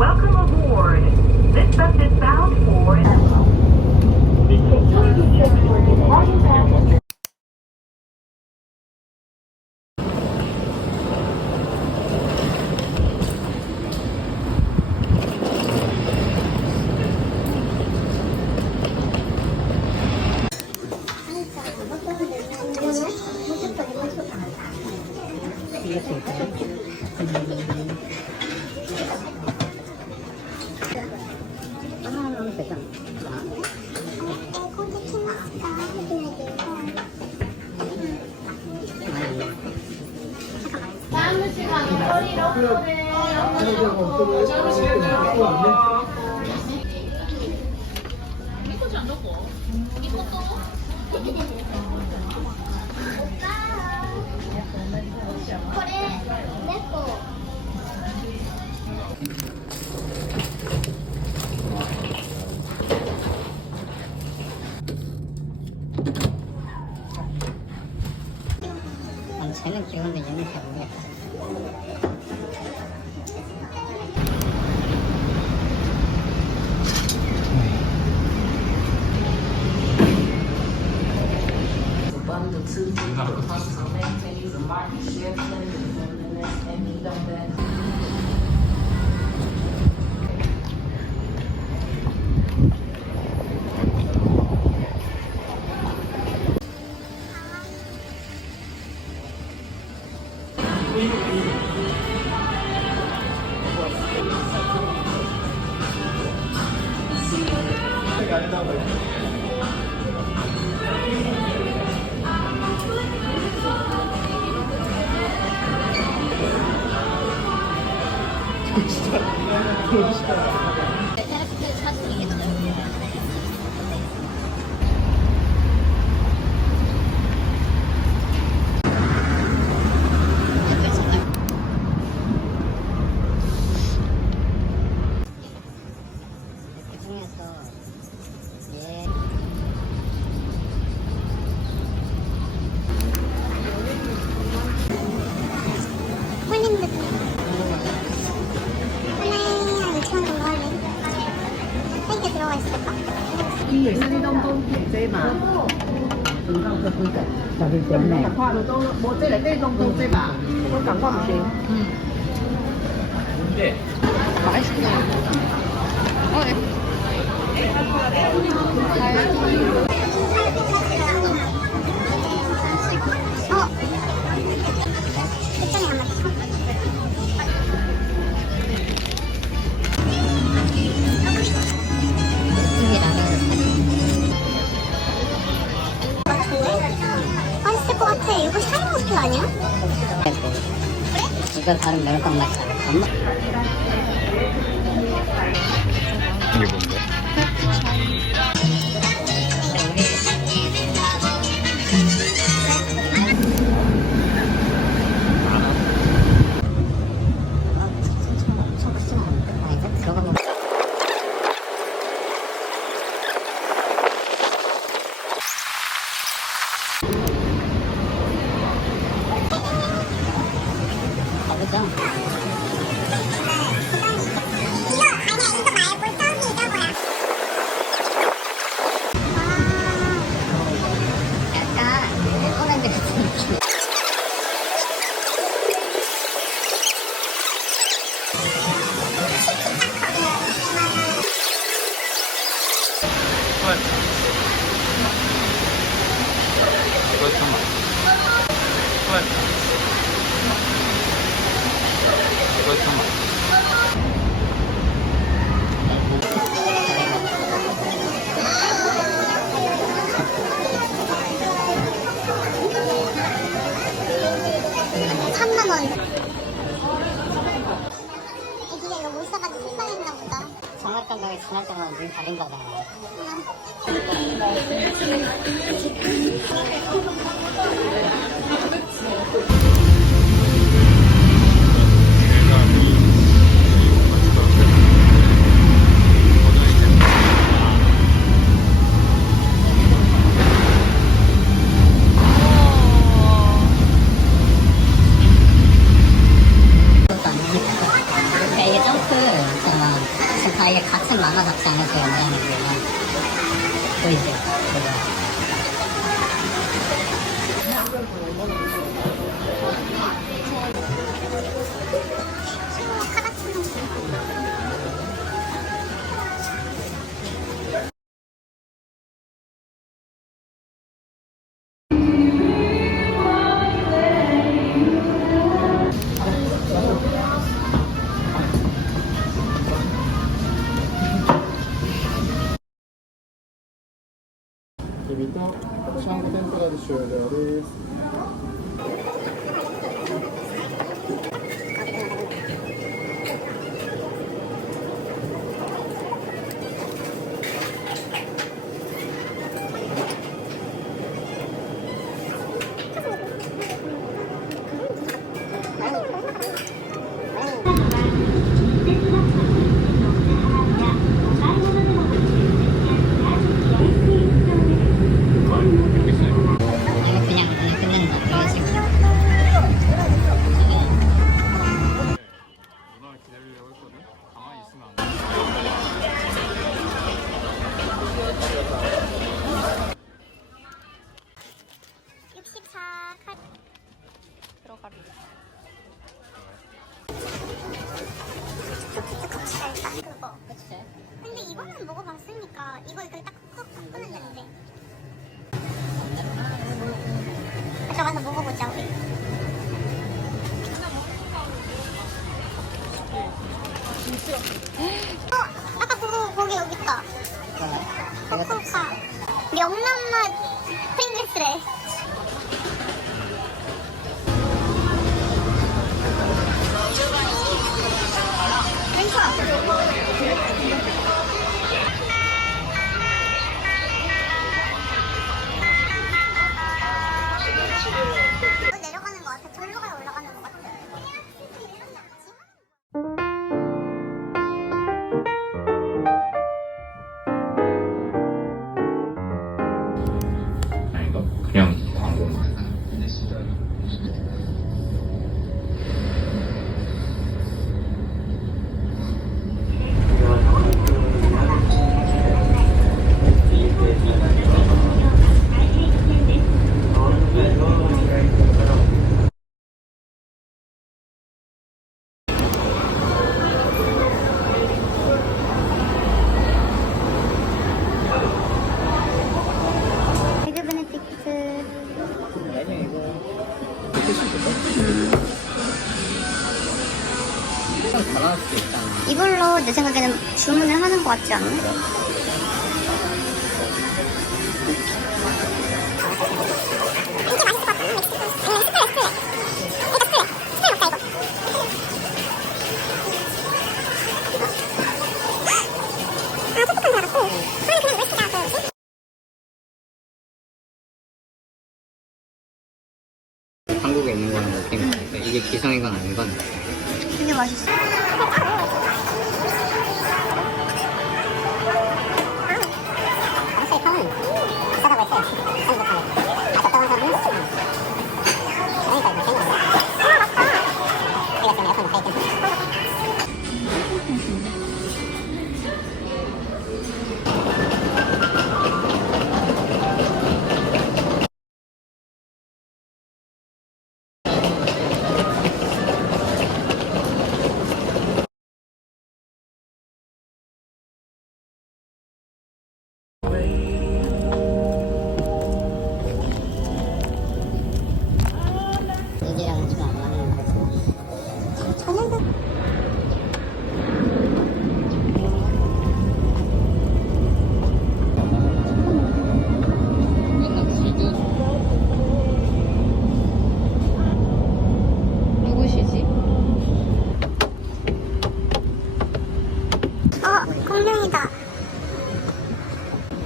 Welcome aboard. This bus is bound for. 쟤는 귀여운데 얘는 잘 모르겠어. 맛있을 것 같아. 이거 샤인머스켓 아니야? 이거 다른 멸빵 맛이 안 나. 이게 뭔데? 장난감가게 지날 때마다 눈 다른 거잖아. 이게 점프 있잖아. 지금 다 이게 같은 만화 같지 않아서 연기하는 거야. 보이지? 그거.君とシャンク天ぷらで終了です。그냥 끊는다. 이런 식으로. 누나 기다리려고 했거든? 가만히 있으면 안 돼. 그거. 근데 이거는 먹어봤으니까 이거 이렇게 딱콕 바꾸는 건데. 들어가서 먹어보자 우리. 아까 그거 거기 여기 있다. 코카. 명란맛 프링글스래. 내려가는 것 같아. 절로 가야 올라가는 것 같아. 아닌가? 그냥 광고인가? 에그 베네딕트. 좀 더 나올 수도 있잖아. 이걸로 내 생각에는 주문을 하는 것 같지 않나? 이게 맛있을 것 같아. 아니면 스프레. 이거 스프레 먹자 이거. 아 초코빵 들어갔고 소는 그냥 이거 시키자 그러지? 한국에 있는 거랑 웃긴 거 같아. 이게 기성인 건 아닌 건. 되게 맛있어. 얘기랑은 좀 안 맞는 거 같아. 저녁은 누구시지? 공룡이다.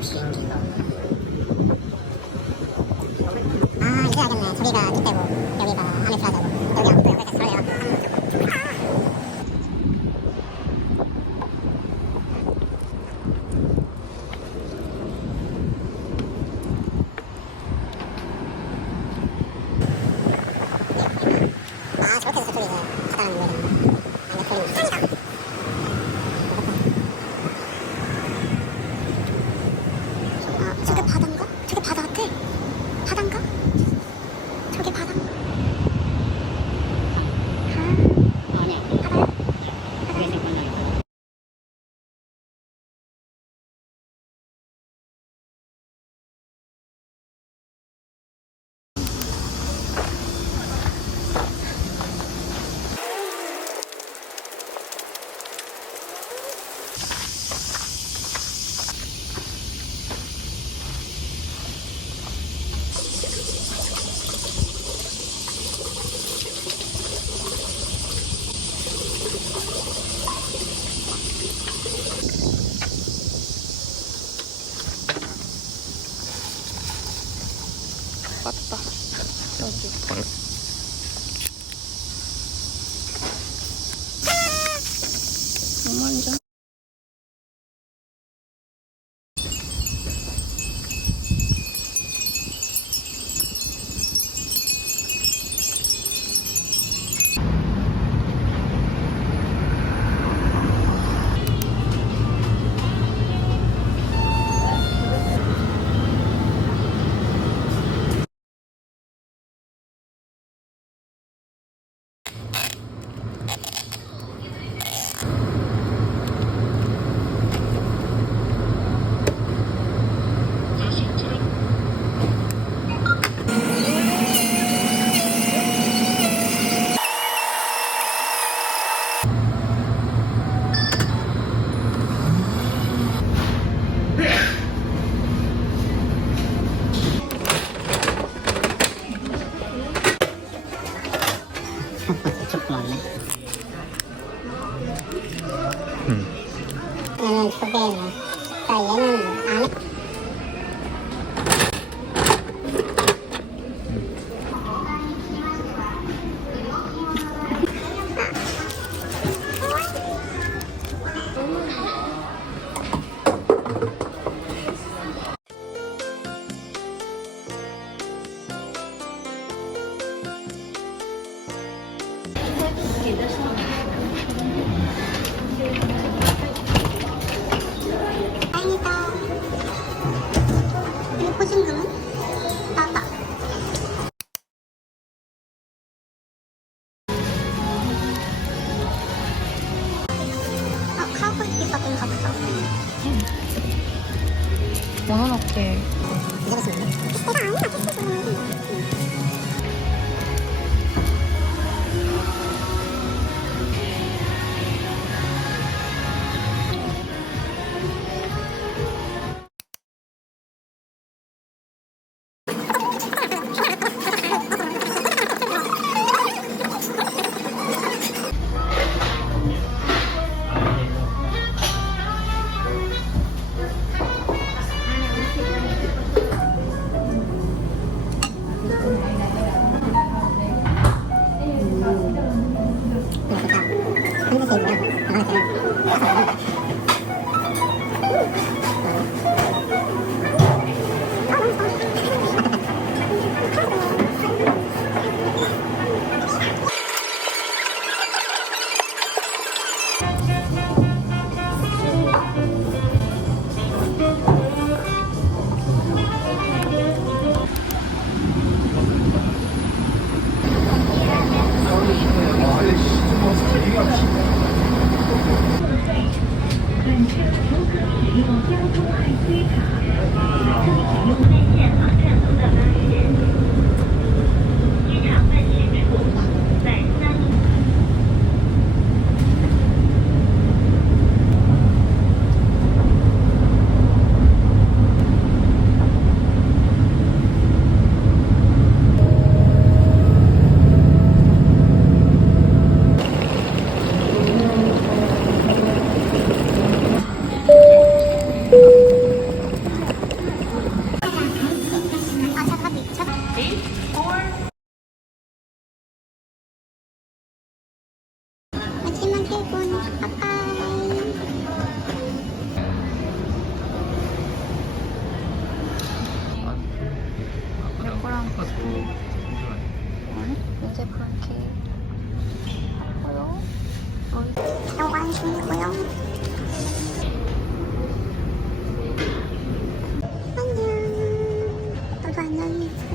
비행기가 완전. 조금 많네. 음. 얘는 두 개네. 자, 얘는 안에. 다행이다. 그리고 보증금은 나왔다. 카우보이 버튼가 보다. 원원업계. 내가 아니야, 패스지. 마지막 1분 가까이. 레고랑 요새 그렇게 하고요. 영관 중이고요. 안녕. 너도 안녕히.